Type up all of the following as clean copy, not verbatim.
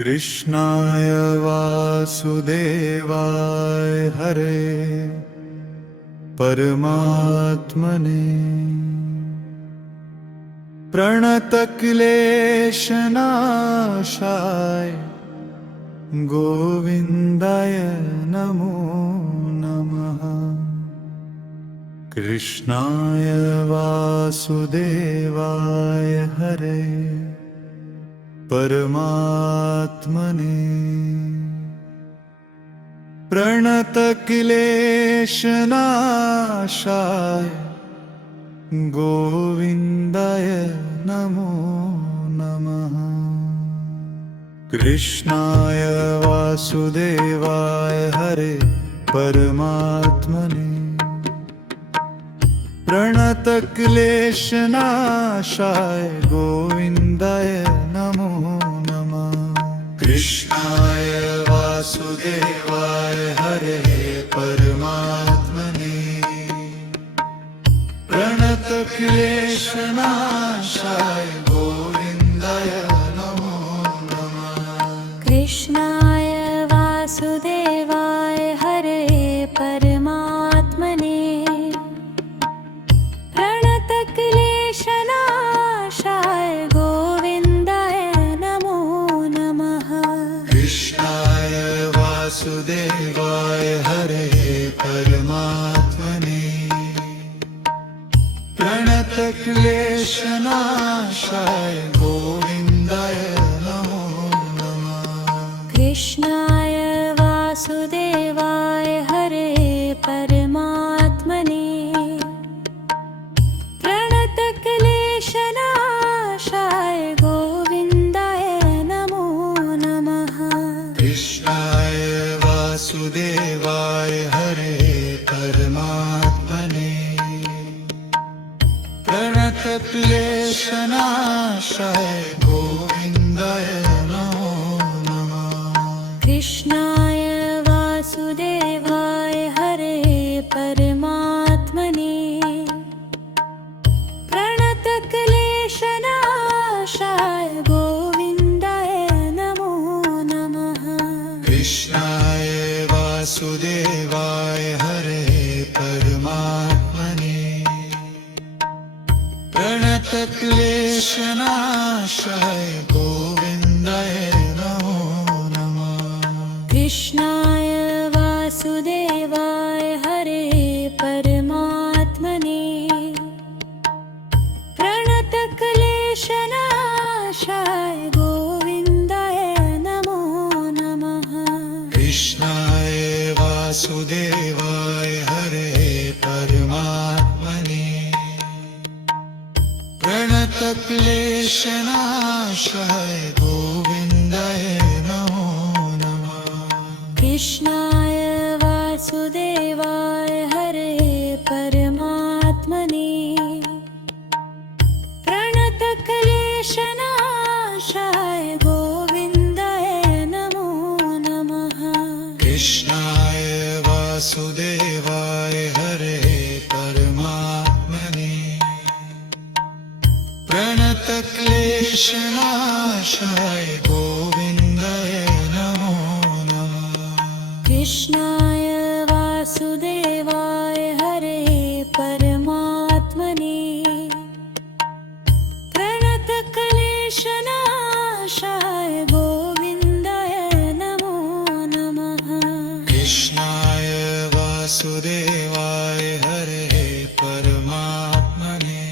कृष्णाय वासुदेवाय हरे परमात्मने प्रणतक्लेशनाशाय गोविन्दाय नमो नमः। कृष्णाय वासुदेवाय हरे परमात्मने प्रणतक्लेशनाशाय गोविन्दाय नमो नमः। कृष्णाय वासुदेवाय हरे परमात्मने प्रणतक्लेशनाशाय गोविन्दाय नमो नमः। कृष्णाय वासुदेवाय हरे परमात्मने प्रणतक्लेशनाशाय गोविन्दाय नमो नमः। कृष्णाय वासुदेवाय हरे परमात्मने प्रणतक्लेशनाशाय गोविन्दाय नमो नमः। कृष्णाय वासुदेवाय हरे परमात्मने प्रणतक्लेशनाशाय गोविन्दाय नमो नमः। कृष्णाय वासुदेवाय हरे परमात्मने प्रणतक्लेशनाशाय गोविन्दाय नमो नमः। कृष्णाय वासुदेवाय हरे परमात्मने प्रणतक्लेशनाशाय गोविन्दाय नमो नमः। कृष्णाय वासुदेवाय हरे परमात्मने प्रणतक्लेशनाशाय गोविन्दाय नमो नमः। कृष्णाय वासुदेवाय हरे परमात्मने प्रणतक्लेशनाशाय गोविन्दाय नमो नमः। कृष्णाय वासुदेवाय हरे परमात्मने प्रणतक्लेशनाशाय गोविन्दाय नमो नमः। कृष्णाय वासुदेवाय हरे परमात्मने प्रणतक्लेशनाशाय गोविन्दाय नमो नमः। कृष्णाय वासुदेवाय हरे परमात्मने प्रणतक्लेशनाशाय गोविन्दाय नमो नमः। कृष्णाय वासुदेवाय हरे परमात्मने प्रणतक्लेशनाशाय गोविन्दाय नमो नमः। कृष्णाय वासुदेवाय हरे परमात्मने प्रणतक्लेशनाशाय गोविन्दाय नमो नमः। कृष्णाय वासुदेवाय हरे परमात्मने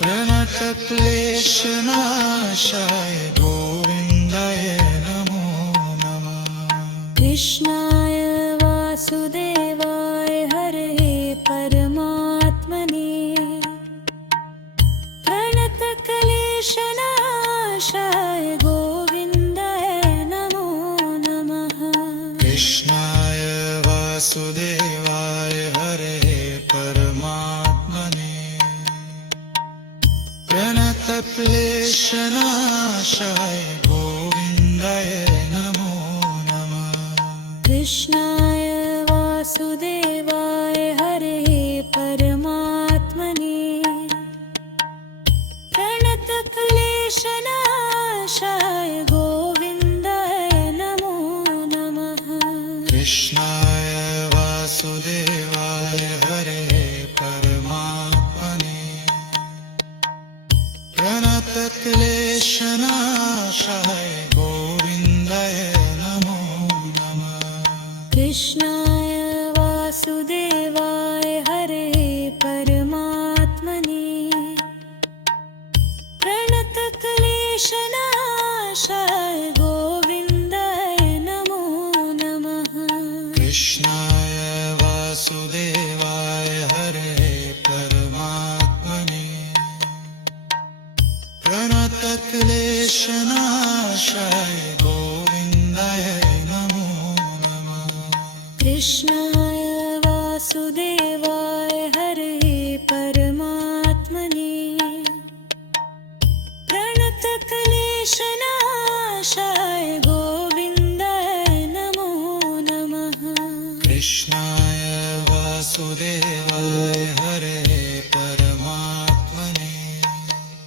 प्रणतक्लेशनाशाय गोविन्दाय नमो नमः। कृष्णाय वासुदेवाय हरे परमात्मने प्रणतक्लेशनाशाय गोविन्दाय नमो नमः। कृष्णाय वासुदेवाय हरे परमात्मने प्रणतक्लेशनाशाय गोविन्दाय नमो नमः। कृष्णाय वासुदेवाय हरे परमात्मने प्रणतक्लेशनाशाय कृष्णाय वासुदेवाय हरे परमात्मने प्रणतक्लेशनाशाय गोविन्दाय नमो नमः कृष्णाय वासुदेवाय हरे परमात्मने प्रणतक्लेशनाशाय गोविन्दाय नमो नमः कृष्णाय वासुदेवाय हरे परमात्मने प्रणतक्लेशनाशाय गोविन्दाय नमो नमः कृष्णाय वासुदेवाय हरे परमात्मने प्रणतक्लेशनाशाय गोविन्दाय नमो नमः कृष्णाय वासुदेवाय हरे परमात्मने प्रणतक्लेशनाशाय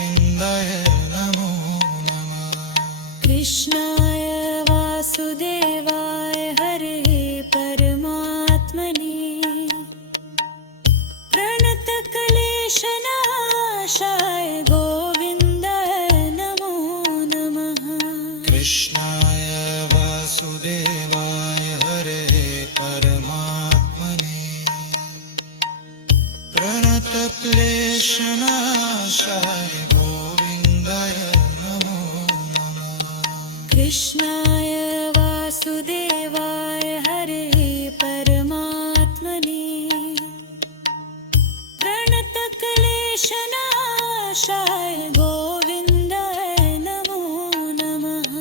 गोविन्दाय नमो नमः कृष्णाय वासुदेवाय हरे परमात्मने प्रणतक्लेशनाशाय गोविन्दाय नमो नमः कृष्णाय वासुदेवाय हरे परमात्मने प्रणतक्लेशनाशाय गोविन्दाय नमो नमः कृष्णाय वासुदेवाय हरे परमात्मने प्रणतक्लेशनाशाय गोविन्दाय नमो नमः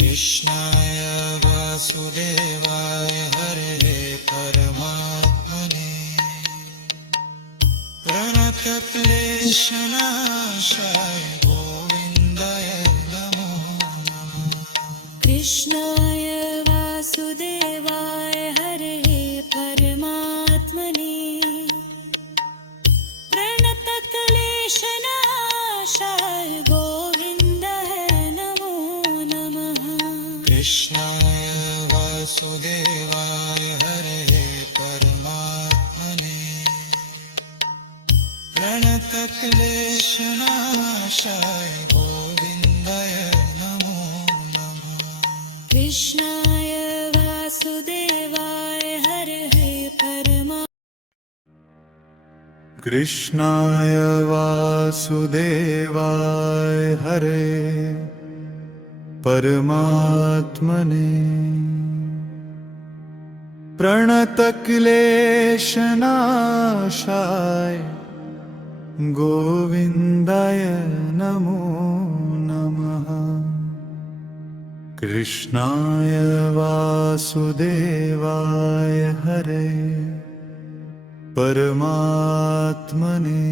कृष्णाय वासुदेवाय हरे परमात्मने प्रणतक्लेशनाशाय गोविन्दाय नमो नमः कृष्णाय वासुदेवाय हरे परमात्मने प्रणतक्लेशनाशाय गोविन्दाय नमो नमः कृष्णाय वासुदेवाय हरे परमात्मने प्रणतक्लेशनाशाय गोविन्दाय नमो नमः कृष्णाय वासुदेवाय हरे कृष्णाय वासुदेवाय हरे परमात्मने प्रणतक्लेशनाशाय गोविन्दाय नमो नमः कृष्णाय वासुदेवाय हरे परमात्मने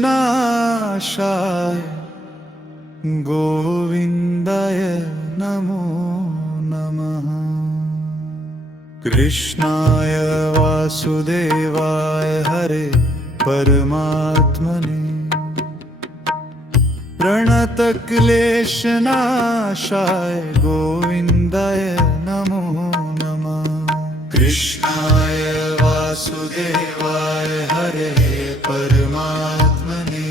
प्रणतक्लेशनाशाय गोविन्दाय नमो नमः कृष्णाय वासुदेवाय हरे परमात्मने प्रणतक्लेशनाशाय गोविन्दाय नमो नमः कृष्णाय वासुदेवाय हरे परमात्मने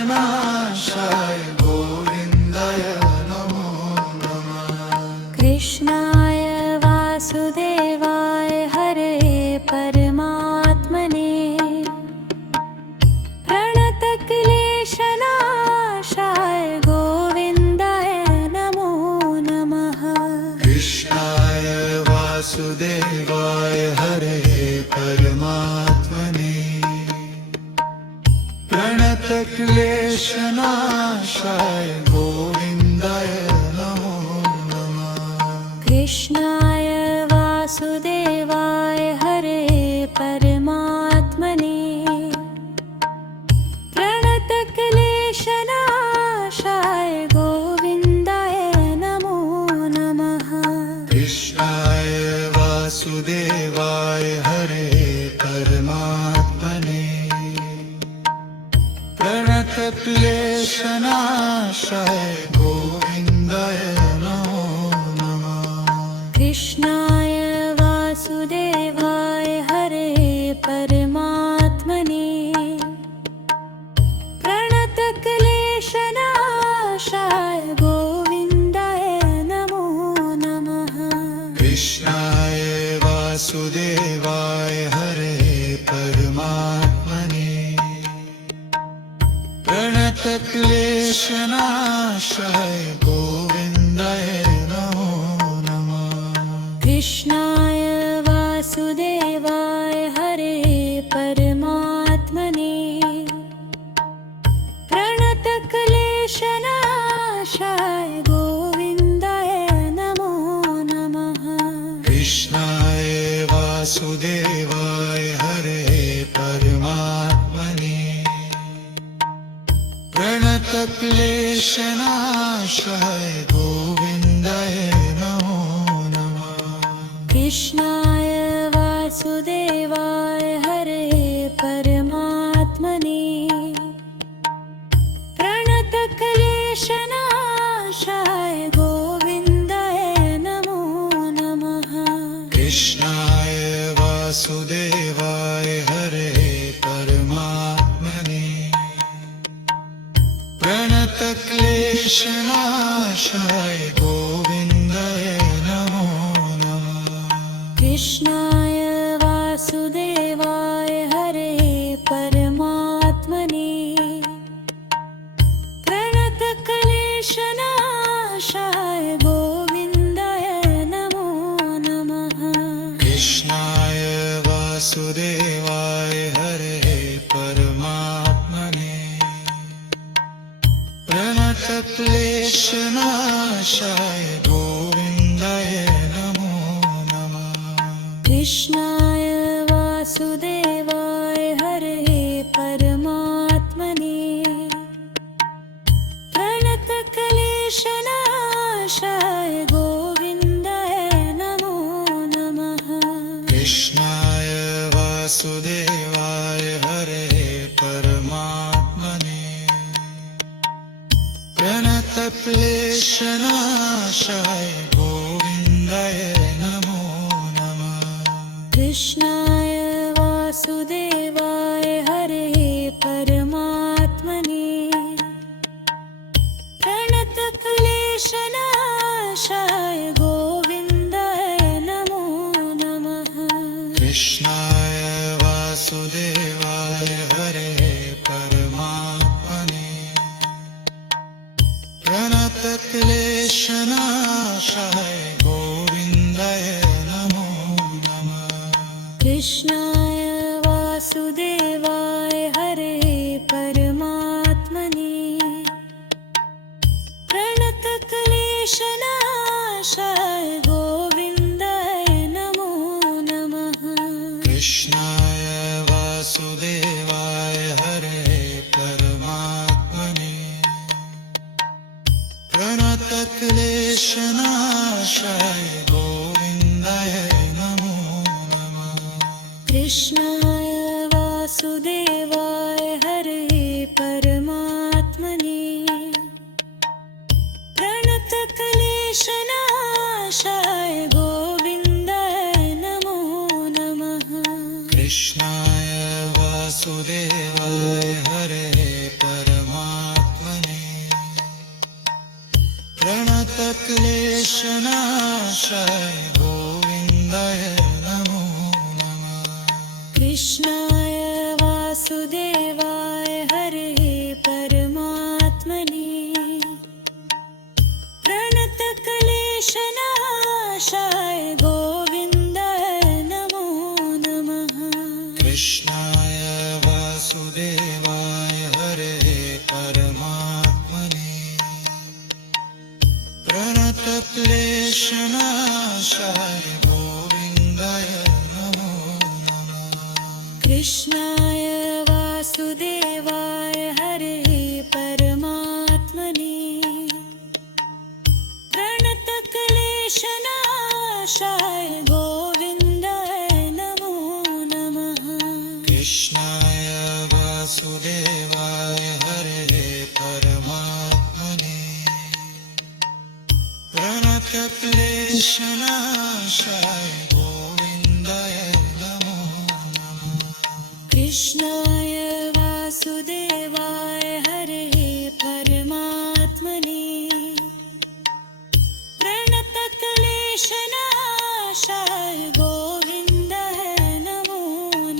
प्रणतक्लेशनाशाय गोविन्दाय नमो नमः कृष्णाय वासुदेवाय हरे परमात्मने प्रणतक्लेशनाशाय गोविन्दाय नमो नमः कृष्णाय वासुदेवाय हरे परमात्मने प्रणतक्लेशनाशाय गोविन्दाय नमो नमः कृष्णाय वासुदेवाय हरे परमात्मने प्रणतक्लेशनाशाय गोविन्दाय नमो नमः कृष्णाय वासुदेवाय हरे क्लेशनाशाय गोविन्दाय नमो नमः कृष्णाय वासुदेवाय हरे परमात्मने प्रणतक्लेशनाशाय गोविन्दाय नमो नमः कृष्णाय वासुदेवाय हरे परमात्मने प्रणतक्लेशनाशाय गोविन्दाय नमो नमः कृष्णाय वासुदेवाय हरे परमात्मने प्रणतक्लेशनाशाय गोविन्दाय नमो नमः कृष्णाय वासुदेवाय हरे परमात्मने प्रणतक्लेशनाशाय गोविन्दाय नमो नमः कृष्णाय वासुदेवाय हरे परमात्मने प्रणतक्लेशनाशाय गोविन्दाय नमो नमः कृष्णाय वासुदेवाय हरे परमात्मने प्रणतक्लेशनाशाय गोविन्दाय नमो नमः कृष्णाय वासुदेवाय हरे परमात्मने प्रणतक्लेशनाशाय गोविन्दाय नमो नमः कृष्णाय वासुदेवाय हरे परमात्मने प्रणतक्लेशनाशाय गोविन्दाय नमो नमः कृष्णाय वासुदेवाय हरे परमात्मने प्रणतक्लेशनाशाय गोविन्दाय नमो नमः कृष्णाय वासुदेवाय हरे परमात्मने प्रणतक्लेशनाशाय गोविन्दाय नमो नमः कृष्णाय वासुदेवाय हरे परमात्मने प्रणतक्लेशनाशाय गोविन्दाय नमो नमः कृष्णाय वासुदेवाय हरे परमात्मने प्रणतक्लेशनाशाय गोविन्दाय नमो नमः कृष्णाय वासुदेवाय हरे परमात्मने प्रणतक्लेशनाशाय गोविन्दाय नमो नमः कृष्णाय वासुदेवाय हरे परमात्मने प्रणतक्लेशनाशाय गोविन्दाय नमो नमः कृष्णाय वासुदेवाय हरे परमात्मने प्रणतक्लेशनाशाय गोविन्दाय नमो नमः कृष्णाय वासुदेवाय हरे परमात्मने प्रणतक्लेशनाशाय गोविन्दाय नमो नमः कृष्णाय वासुदेवाय हरे परमात्मने प्रणतक्लेशनाशाय गोविन्दाय नमो नमः कृष्णाय वासुदेवाय हरे परमात्मने प्रणतक्लेशनाशाय प्रणतक्लेशनाशाय गोविन्दाय नमो नमः कृष्णाय वासुदेवाय हरे परमात्मने प्रणतक्लेशनाशाय गोविन्दाय नमो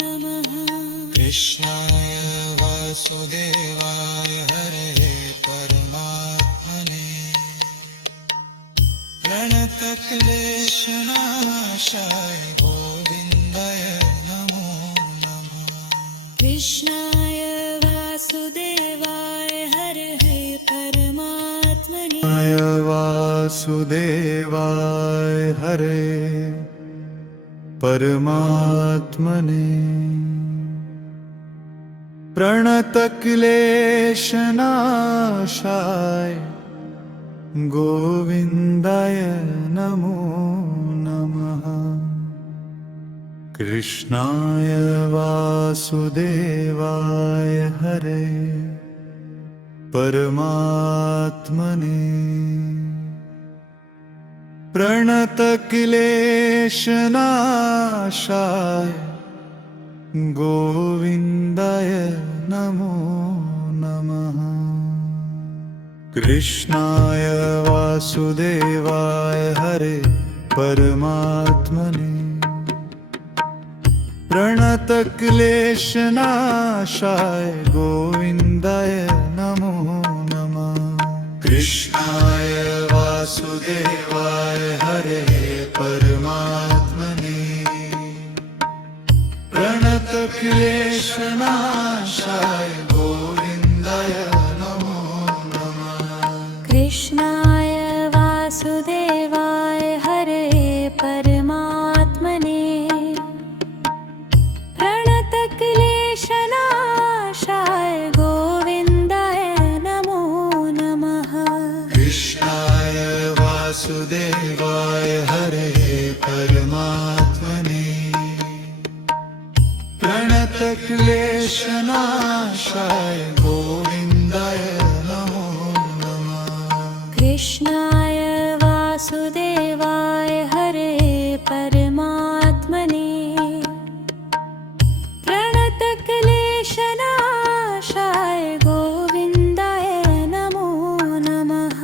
नमः कृष्णाय वासुदेवाय हरे परमात्मने प्रणतक्लेशनाशाय गोविन्दाय नमो नमः कृष्णाय वासुदेवाय हरे परमात्मने वासुदेवाय हरे परमात्मने प्रणतक्लेशनाशाय गोविन्दाय नमो नमः कृष्णाय वासुदेवाय हरे परमात्मने प्रणतक्लेशनाशाय गोविन्दाय नमो नमः कृष्णाय वासुदेवाय हरे परमात्मने प्रणतक्लेशनाशाय गोविन्दाय नमो नमः कृष्णाय वासुदेवाय हरे परमात्मने प्रणतक्लेशनाशाय गोविन्दाय नमो नमः कृष्णाय वासुदेवाय हरे परमात्मने प्रणतक्लेशनाशाय गोविन्दाय नमो नमः कृष्णाय वासुदेवाय हरे परमात्मने प्रणतक्लेशनाशाय गोविन्दाय नमो नमः कृष्णाय वासुदेवाय हरे परमात्मने प्रणतक्लेशनाशाय गोविन्दाय नमो नमः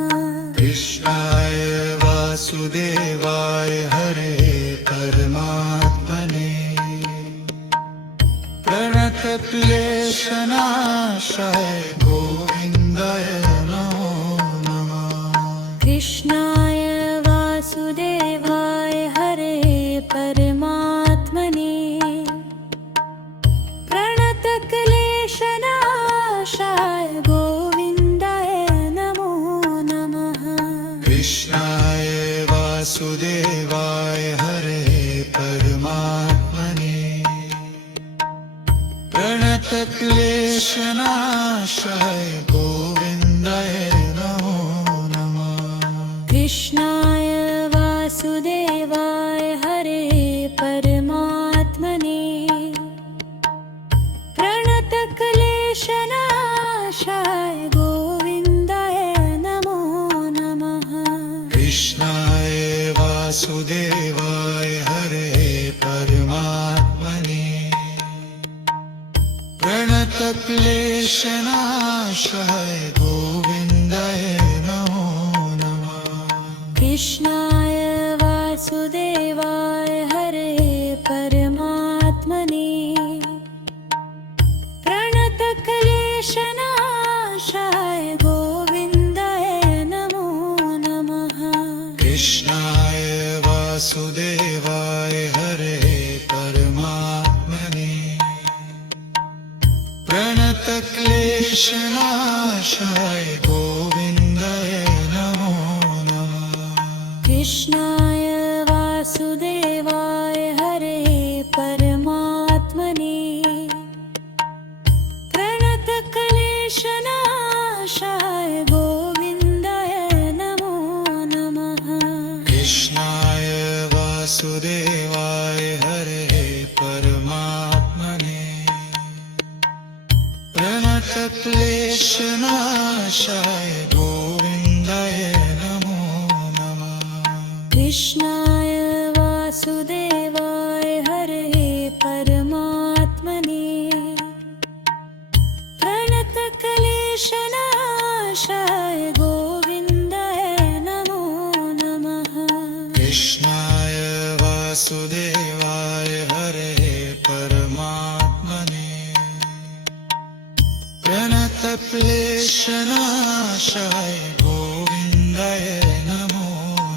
कृष्णाय वासुदेवाय हरे परमात्मने प्रणतक्लेशनाशाय गोविन्दाय नमो नमः कृष्णाय वासुदेवाय हरे परमात्मने प्रणतक्लेशनाशाय गोविन्दाय नमो नमः कृष्णाय वासुदेवाय हरे परमात्मने प्रणतक्लेशनाशाय गोविन्दाय नमो नमः कृष्णाय वासुदेवाय हरे परमात्मने प्रणतक्लेशनाशाय गोविन्दाय नमो नमः कृष्णाय वासुदेवाय हरे परमात्मने प्रणतक्लेशनाशाय गोविन्दाय नमो नमः कृष्णाय वासुदेवाय हरे परमात्मने प्रणतक्लेशनाशाय गोविन्दाय नमो नमः कृष्णाय वासुदेवाय हरे परमात्मने प्रणतक्लेशनाशाय गोविन्दाय नमो नमः कृष्णाय वासुदेवाय हरे परमात्मने प्रणतक्लेशनाशाय गोविन्दाय नमो नमः कृष्णाय वासुदेवाय हरे परमात्मने प्रणतक्लेशनाशाय गोविन्दाय नमो नमः कृष्णाय वासुदेवाय हरे परमात्मने प्रणतक्लेशनाशाय गोविन्दाय नमो नमः कृष्णाय वासुदेवाय हरे परमात्मने प्रणतक्लेशनाशाय गोविन्दाय नमो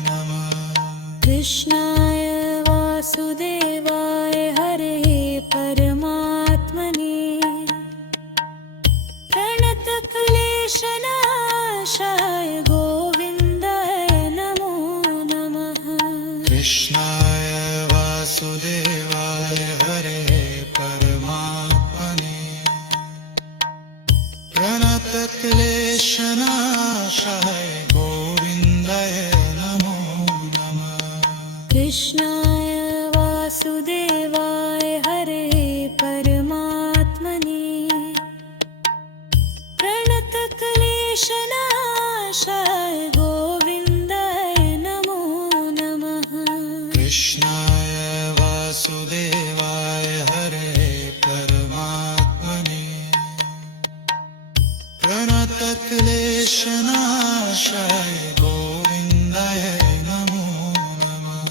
नमः कृष्णाय वासुदेवाय हरे परमात्मने प्रणतक्लेशनाशाय गोविन्दाय नमो नमः कृष्णाय वासुदेवाय हरे परमात्मने प्रणतक्लेशनाशाय गोविन्दाय नमो नमः कृष्णाय वासुदेवाय हरे परमात्मने प्रणतक्लेशनाशाय गोविन्दाय नमो नमः कृष्णाय वासुदेवाय हरे परमात्मने प्रणतक्लेशनाशाय गोविन्दाय नमो नमः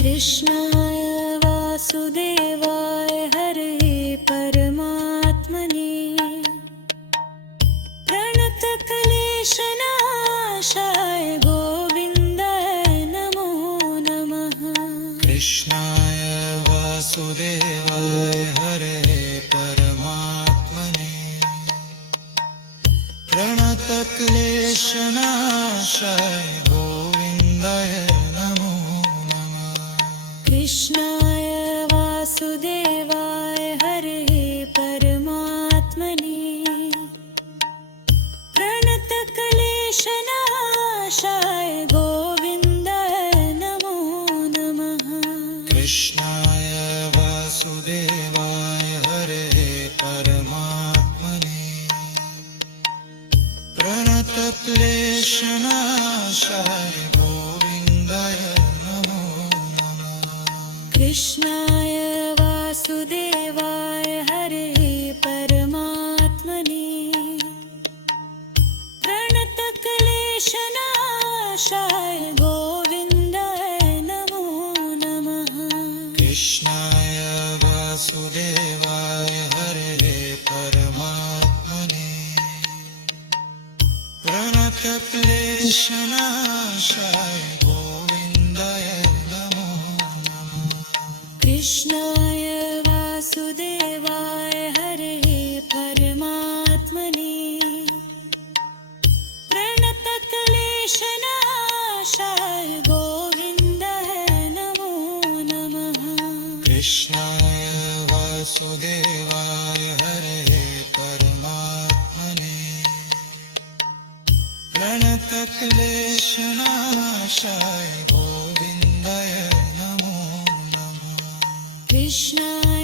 कृष्णाय वासुदेवाय हरे परमात्मने प्रणतक्लेशनाशाय गोविन्दाय नमो नमः कृष्णाय वासुदेवाय हरे परमात्मने प्रणतक्लेशनाशाय गोविन्दाय नमो नमः कृष्णाय वासुदेवाय हरे परमात्मने प्रणतक्लेशनाशाय गोविन्दाय नमो नमः कृष्णाय वासुदेवाय हरे परमात्मने प्रणतक्लेशनाशाय गोविन्दाय नमो नमः कृष्णाय वासुदेवाय हरे परमात्मने प्रणतक्लेशनाशाय गोविन्दाय नमो नमः कृष्णाय वासुदेवाय हरे परमात्मने प्रणतक्लेशनाशाय गोविन्दाय नमो नमः कृष्णाय वासुदेवाय हरे परमात्मने प्रणतक्लेशनाशाय गोविन्दाय नमो नमः कृष्णाय वासुदेवाय हरे परमात्मने प्रणतक्लेशनाशाय गोविन्दाय नमो नमः कृष्णाय